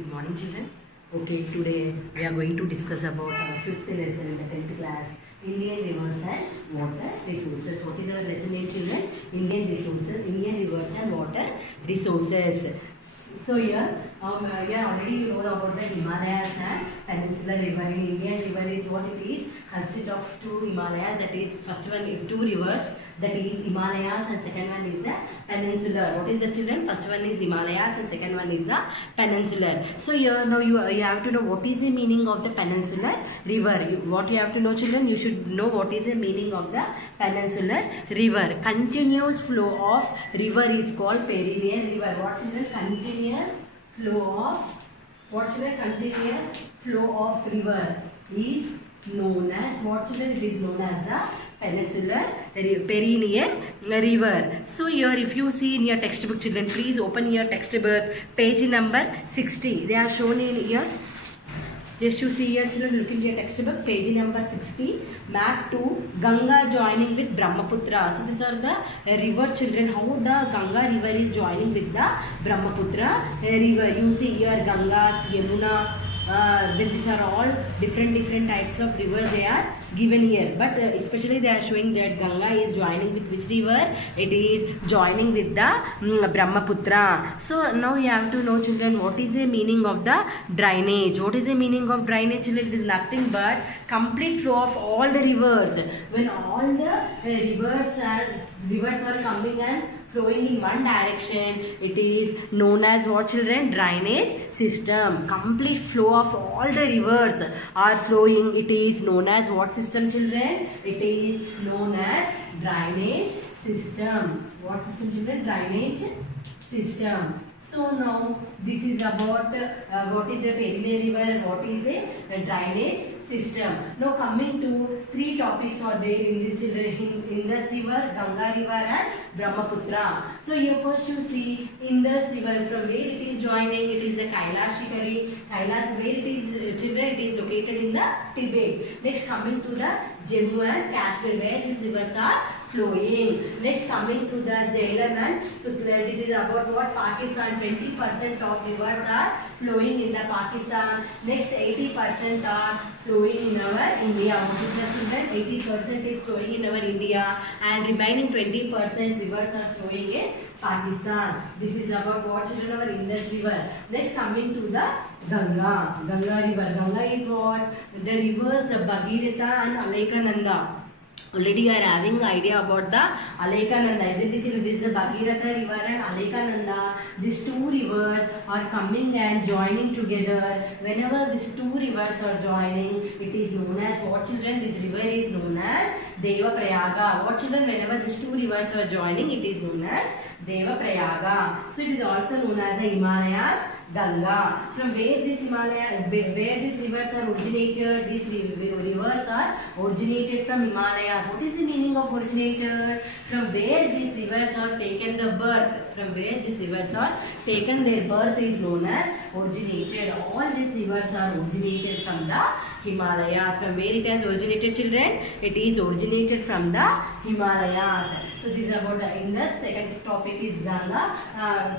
Good morning, children. Okay, today we are going to discuss about our fifth lesson in the 10th class, Indian rivers and water resources. What is our lesson name, children? Indian rivers and water resources. So here, already you know about the Himalayas and Peninsular River. In Indian river is what it is, consists of two Himalayas. That is, first one is two rivers. That is Himalayas and second one is the Peninsular. What is the children? First one is Himalayas and second one is the Peninsular. So here now you have to know what is the meaning of the Peninsular River. What you have to know, children? You should know what is the meaning of the Peninsular River. Continuous flow of river is called perennial river. What, children? Continuous flow of river is known as what, children? It is known as the perennial river. So here, if you see in your textbook, children, please open your textbook, page number 60. They are shown in here. Just you see here, children, look into your textbook, page number 60, map 2, Ganga joining with Brahmaputra. So these are the river, children, how the Ganga river is joining with the Brahmaputra river. You see here Ganga, Yamuna, these are all different types of rivers they are given here, but especially they are showing that Ganga is joining with which river? It is joining with the Brahmaputra. So now you have to know, children, what is the meaning of the drainage. What is the meaning of drainage, children? It is nothing but complete flow of all the rivers. When all the rivers are coming and flowing in one direction, it is known as what, children? Drainage system. Complete flow of all the rivers are flowing. It is known as what system, children? It is known as drainage system. What system, children? Drainage system. So now this is about what is a perennial river and what is a drainage system. Now coming to three topics are there in this, children: Indus River, Ganga River and Brahmaputra. So here first you see Indus River, from where it is joining, it is the Kailash Shikari. Kailash, where it is, children? It is located in the Tibet. Next coming to the Jammu and Kashmir, where these rivers are flowing. Next coming to the Jhelum and Sutlej. It is about what? Pakistan. 20% of rivers are flowing in the Pakistan. Next 80% are flowing in our India. What is the, children? 80% is flowing in our India and remaining 20% rivers are flowing in Pakistan. This is about what, children? Our Indus River. Next coming to the Ganga River. Ganga is what? The rivers, the Bhagirath and Alaknanda. Already you are having idea about the Alaknanda, isn't it? This is the Bhagirath river and Alaknanda. These two rivers are coming and joining together. Whenever these two rivers are joining, it is known as what, children? This river is known as Devaprayaga. What, children? Whenever these two rivers are joining, it is known as Devaprayaga. So it is also known as the Himalayas, Ganga. From where these rivers are originated? These rivers are originated from Himalayas. What is the meaning of originated? From where these rivers are taken the birth. From where these rivers are taken their birth is known as originated. All these rivers are originated from the Himalayas. From where it has originated, children? It is originated from the Himalayas. So this is about the Indus. Second topic is Ganga.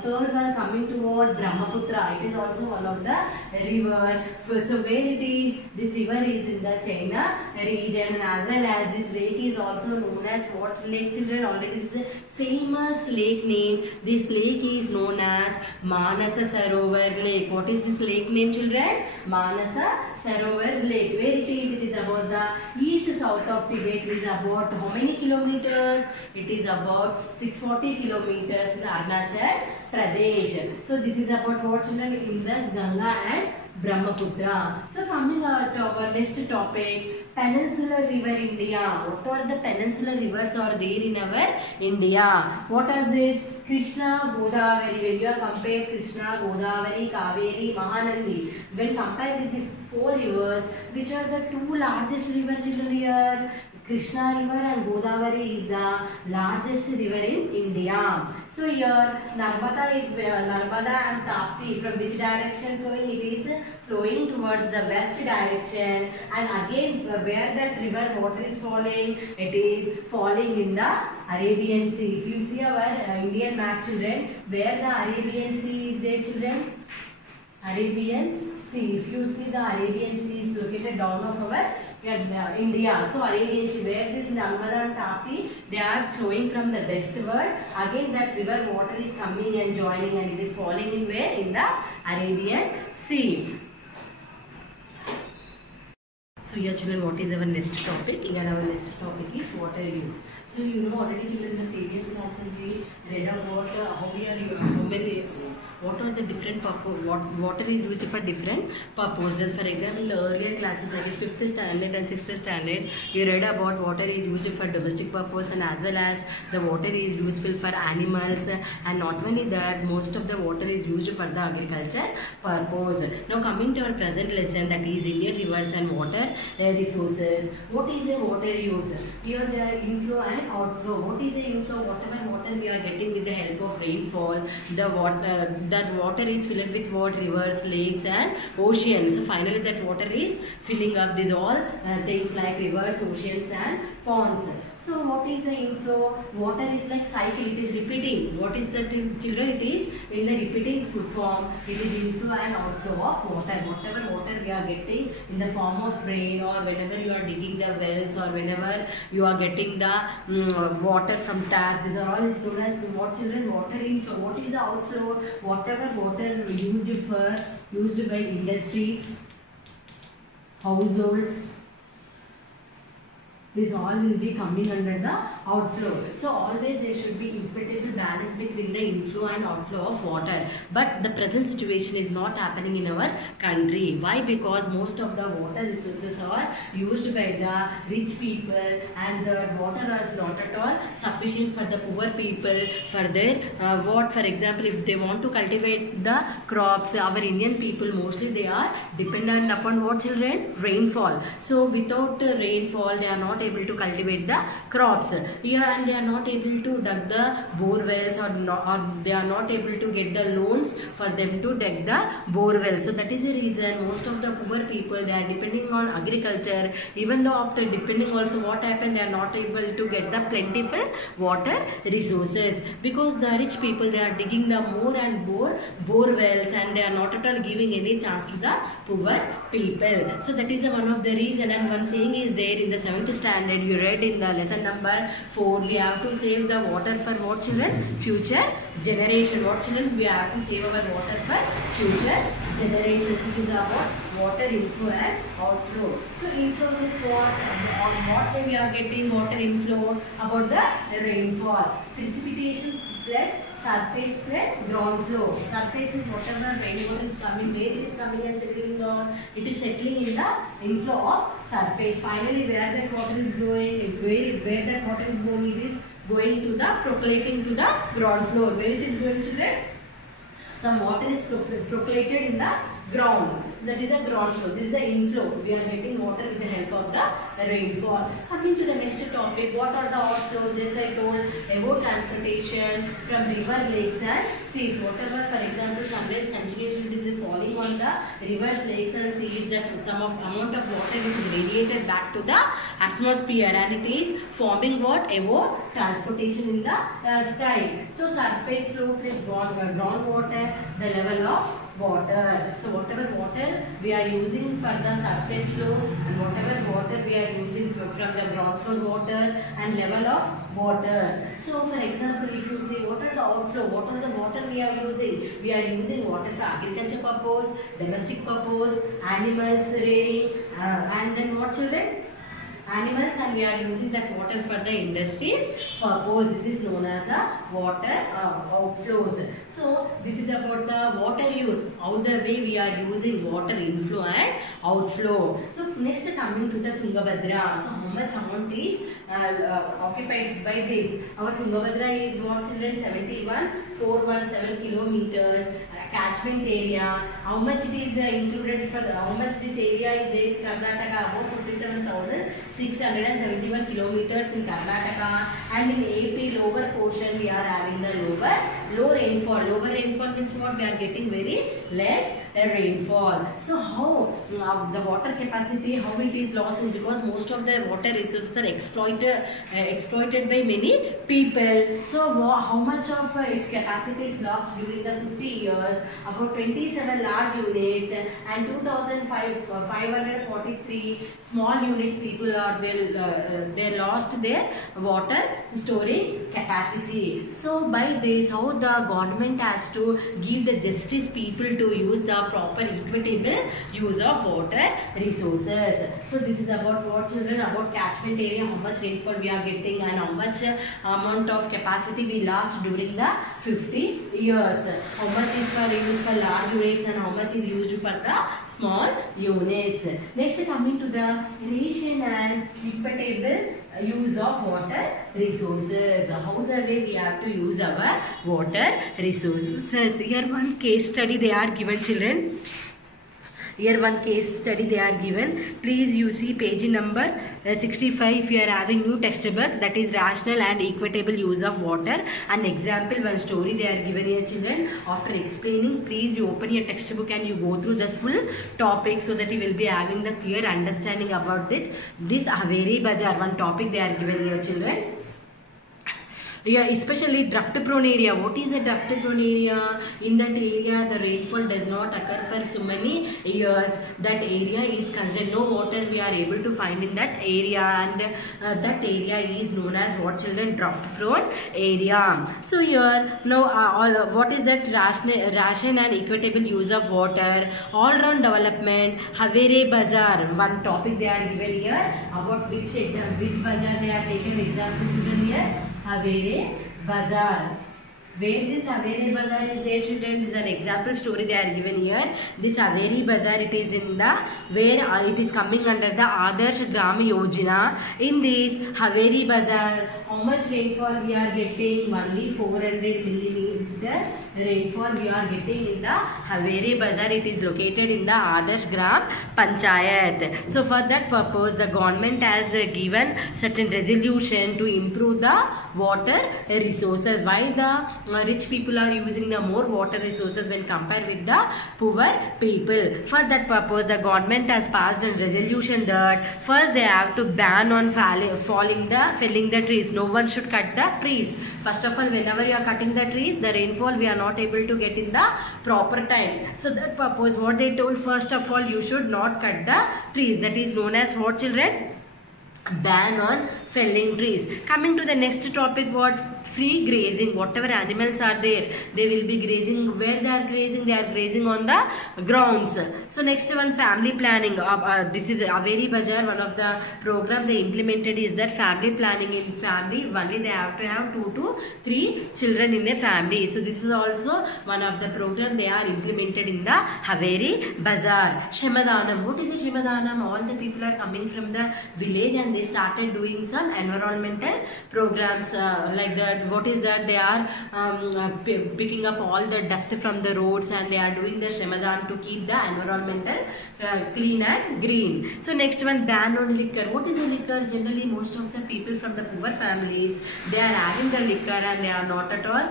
Third one coming to what? Brahmaputra. It is also one of the river. So where it is? This river is in the China region, and as well as this lake is also known as what lake, children? Already this is a famous lake name. This lake is known as Manasa Sarovar Lake. What is this lake name, children? Manasa Sarovar Lake. Where it is? It is about the east-south of Tibet. It is about how many kilometers? It is about 640 kilometers in Arunachal Pradesh. So this is about what, children? Indus, Ganga and Brahmaputra. So coming out to our next topic, Peninsular River India. What are the peninsular rivers are there in our India? What are this? Krishna, Godavari. When you are compare Krishna, Godavari, Kaveri, Mahanandi, when compared with these four rivers, which are the two largest rivers, children, here? Krishna river and Godavari is the largest river in India. So here Narmada and Tapti, from which direction flowing? It is flowing towards the west direction, and again where that river water is falling, it is falling in the Arabian Sea. If you see our Indian map, children, where the Arabian Sea is there, children? Arabian Sea. If you see, the Arabian Sea is located down of our India. So Arabian Sea, where this Narmada and Tapi, they are flowing from the westward. Again that river water is coming and joining, and it is falling in where? In the Arabian Sea. So here children, what is our next topic? Here our next topic is water use. So you know already children, in the previous classes we read about what are the different purpose, water is used for different purposes. For example, in the earlier classes like 5th standard and 6th standard, you read about water is used for domestic purpose, and as well as the water is useful for animals, and not only that, most of the water is used for the agriculture purpose. Now coming to our present lesson, that is Indian rivers and water resources. What is a water use? Here they are inflow and outflow. What is a inflow? Whatever water we are getting with the help of rainfall, the water, that water is filled with what? Rivers, lakes and oceans. So finally that water is filling up these all things like rivers, oceans and ponds. So what is the inflow? Water is like cycle, it is repeating. What is that children? It is in the repeating form. It is inflow and outflow of water. Whatever water we are getting in the form of rain, or whenever you are digging the wells, or whenever you are getting the water from tap, these are all is known as what children? Water inflow. What is the outflow? Whatever water used by industries, households, this all will be coming under the outflow. So always there should be imperative balance between the inflow and outflow of water. But the present situation is not happening in our country. Why? Because most of the water resources are used by the rich people, and the water is not at all sufficient for the poor people for their what? For example, if they want to cultivate the crops, our Indian people mostly they are dependent upon what children? Rainfall. So without rainfall they are not able to cultivate the crops here, and they are not able to dig the bore wells, or they are not able to get the loans for them to dig the bore wells. So that is the reason most of the poor people they are depending on agriculture. Even though after depending also, what happened? They are not able to get the plentiful water resources, because the rich people they are digging the more and more bore wells, and they are not at all giving any chance to the poor people. So that is one of the reason. And one saying is there in the 7th standard, you read in the lesson number 4, we have to save the water for what children? Future generation. What children? We have to save our water for future generations. It is about water inflow and outflow. So inflow is what? On what way we are getting water inflow? About the rainfall. Precipitation plus surface plus ground flow. Surface is whatever rainwater is coming, where it is coming and settling down. It is settling in the inflow of surface. Finally, where that water is going, where that water is going, it is going to the percolating to the ground floor. Where it is going, children? Some water is percolated in the ground. That is a ground flow. This is the inflow. We are getting water with the help of the rainfall. Coming to the next topic, what are the outflows? Just I told about transportation from river, lakes and seas. Whatever, for example, sunrise continuously is falling on the rivers, lakes and seas, that some of amount of water is radiated back to the atmosphere, and it is forming what? Above transportation in the sky. So surface flow plus groundwater, the level of water. So whatever water we are using for the surface flow, and whatever water we are using from the ground floor water, and level of water. So for example, if you say what are the outflow, what are the water we are using? We are using water for agriculture purpose, domestic purpose, animals rearing, and then what children? Animals, and we are using that water for the industries purpose. This is known as a water outflows. So this is about the water use, how the way we are using water inflow and outflow. So next coming to the Tungabhadra. So how much amount is occupied by this? Our Tungabhadra is what children? 71,417 kilometers. Catchment area. How much it is included for? How much this area is there in Karnataka? About 57,671 kilometers in Karnataka, and in AP lower portion we are having the low rainfall. Lower rainfall means what? We are getting very less rainfall. So how the water capacity, how it is lost, is because most of the water resources are exploited by many people. So how much of its capacity is lost during the 50 years? About 27 large units and 2,543 small units people are they lost their water storing capacity. So by this, how the government has to give the justice people to use the proper equitable use of water resources. So this is about what, children, about catchment area, how much rainfall we are getting and how much amount of capacity we lost during the 50 years. How much is used for large units and how much is used for the small units. Next, coming to the ration and equitable use of water resources. How the way we have to use our water resources. Here one case study they are given, children. Here one case study they are given. Please you see page number 65 if you are having new textbook, that is rational and equitable use of water. An example, one story they are given here, children. After explaining, please you open your textbook and you go through the full topic so that you will be having the clear understanding about it. This Haveri Bazar, one topic they are given here, children. Yeah, especially drought prone area. What is a drought prone area? In that area, the rainfall does not occur for so many years. That area is considered no water we are able to find in that area, and that area is known as what, children? Drought prone area. So here now, what is that ration and equitable use of water? All round development. Haveri Bazar. One topic they are given here about which bazaar they are taken example, children, here. Haveri Bazar. Where this Haveri Bazar is there, children? This is an example story they are given here. This Haveri Bazar, it is in the where it is coming under the Adarsh Gram Yojana. In this Haveri Bazar, how much rainfall we are getting? Only 400 millimeter rainfall we are getting in the Haveri Bazar. It is located in the Adarsh Gram Panchayat. So for that purpose, the government has given certain resolution to improve the water resources. Why the rich people are using the more water resources when compared with the poor people? For that purpose, the government has passed a resolution that first they have to ban on felling the trees. No one should cut the trees. First of all, whenever you are cutting the trees, the rainfall we are not able to get in the proper time. So that purpose, what they told, first of all, you should not cut the trees. That is known as what, children? Ban on felling trees. Coming to the next topic, what? Free grazing. Whatever animals are there, they will be grazing. Where they are grazing? They are grazing on the grounds. So next one, family planning. This is Haveri Bazar. One of the program they implemented is that family planning. In family only they have to have 2 to 3 children in a family. So this is also one of the program they are implemented in the Haveri Bazar. Shemadanam. What is a Shemadanam? All the people are coming from the village and they started doing some environmental programs like that. What is that? They are picking up all the dust from the roads and they are doing the Shemadan to keep the environmental clean and green. So next one, ban on liquor. What is a liquor? Generally most of the people from the poor families, they are having the liquor and they are not at all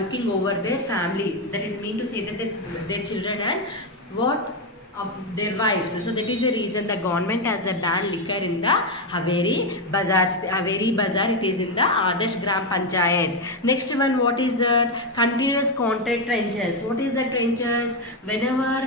looking over their family. That is mean to say that their children and what? Their wives. So that is the reason the government has a ban liquor in the Haveri Bazar. Haveri Bazar, it is in the Adarsh Gram Panchayat. Next one, what is that? Continuous contact trenches. What is the trenches? Whenever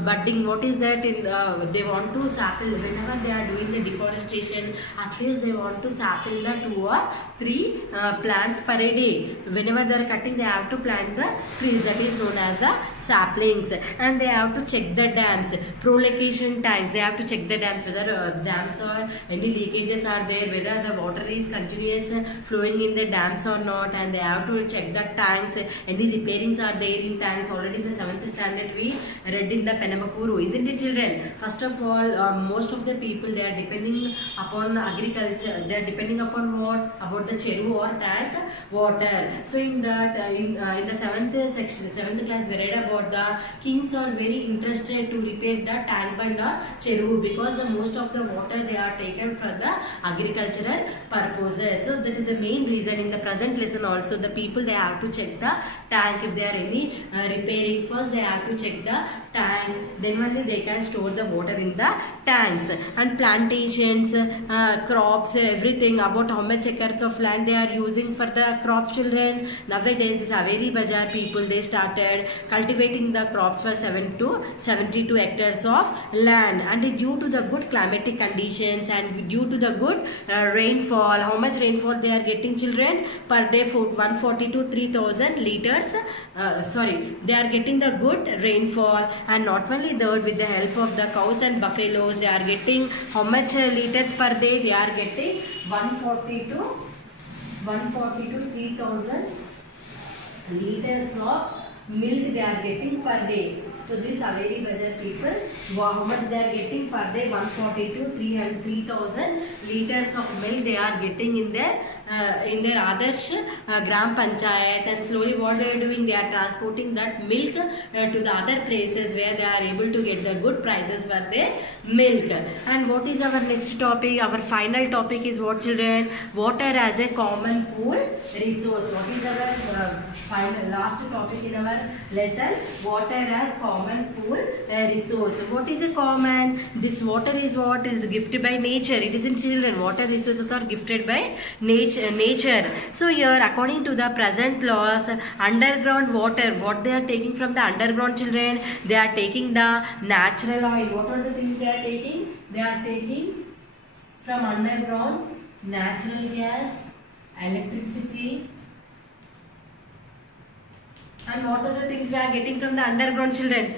budding, what is that? They want to sample, whenever they are doing the deforestation, at least they want to sample the 2 or 3 plants per day. Whenever they are cutting, they have to plant the trees. That is known as the saplings. And they have to check the dams. Prolocation tanks, they have to check the dams, whether dams or any leakages are there, whether the water is continuous flowing in the dams or not, and they have to check the tanks, any repairings are there in tanks. Already in the 7th standard we read in the Penamakuru, isn't it, children? First of all, most of the people, they are depending upon agriculture. They are depending upon what? About the cheru or tank water. So in that in the 7th section, 7th class we read about about the kings are very interested to repair the tank bund or cheruvu, because the most of the water they are taken for the agricultural purposes. So that is the main reason. In the present lesson also, the people they have to check the tank. If they are any repairing, first they have to check the tanks, then only they can store the water in the tanks. And plantations, crops, everything about how much acres of land they are using for the crops, children. Nowadays Haveri Bazaar people, they started cultivating the crops for 7 to 72 hectares of land, and due to the good climatic conditions and due to the good rainfall, how much rainfall they are getting, children, per day for 140 to 3000 liters. They are getting the good rainfall, and not only that, with the help of the cows and buffaloes, they are getting how much liters per day? They are getting 140 to 3000 liters of milk they are getting per day. So this Haveri Bazaar people, how much they are getting per day? 140 to 3000 liters of milk they are getting in their Adarsh Gram Panchayat, and slowly what they are doing, they are transporting that milk to the other places where they are able to get the good prices for their milk. And what is our next topic? Our final topic is what, children? Water as a common pool resource. What is our last topic in our lesson? Water as common pool resource. What is a common? This water is what is gifted by nature. It isn't, children. Water resources are gifted by nature. So here, according to the present laws, underground water, what they are taking from the underground, children? They are taking the natural oil. What are the things they are taking? They are taking from underground natural gas, electricity. And what are the things we are getting from the underground, children?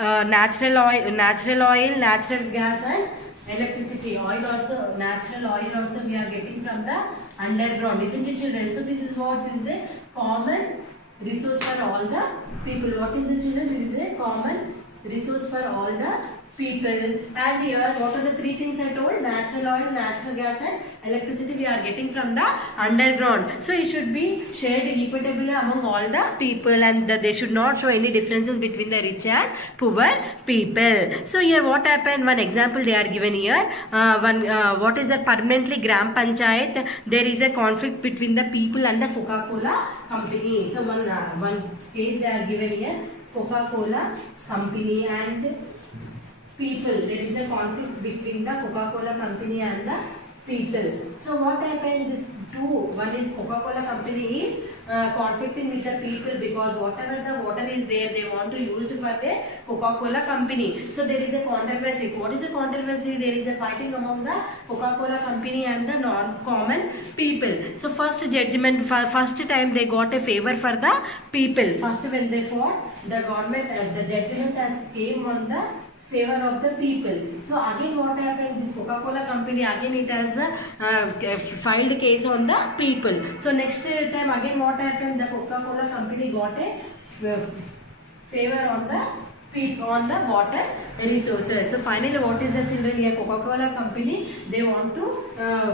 Natural oil, natural gas and electricity. Natural oil also we are getting from the underground, isn't it, children? So this is what is a common resource for all the people. What is it, children? This is a common resource for all the people. And here, what are the three things I told? Natural oil, natural gas and electricity we are getting from the underground. So it should be shared equitably among all the people, and they should not show any differences between the rich and poor people. So here what happened? One example they are given here. What is a permanently Gram Panchayat? There is a conflict between the people and the Coca-Cola company. So one case they are given here. Coca-Cola company and people. There is a conflict between the Coca-Cola company and the people. So what happened? This one is Coca-Cola company is conflicting with the people, because whatever the water is there, they want to use it for the Coca-Cola company. So there is a controversy. What is a controversy? There is a fighting among the Coca-Cola company and the non-common people. So first judgment, first time they got a favor for the people. First when they fought, the government, the judgment has came on the favor of the people. So again what happened? This Coca-Cola company, again it has filed a case on the people. So next time again what happened? The Coca-Cola company got a favor on the water resources. So finally what is the, children? Here Coca-Cola company, they want to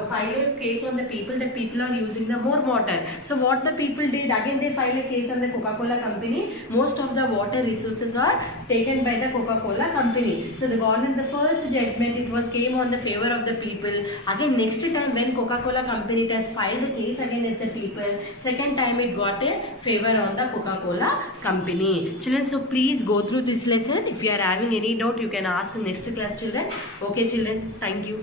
file a case on the people, that people are using the more water. So what the people did, again they filed a case on the Coca-Cola company. Most of the water resources are taken by the Coca-Cola company. So the government, the first judgment, it was came on the favor of the people. Again next time when Coca-Cola company, it has filed a case against the people, second time it got a favor on the Coca-Cola company. Children, so please go through this lesson. If you are having any doubt, you can ask next class, children. Okay, children. Thank you.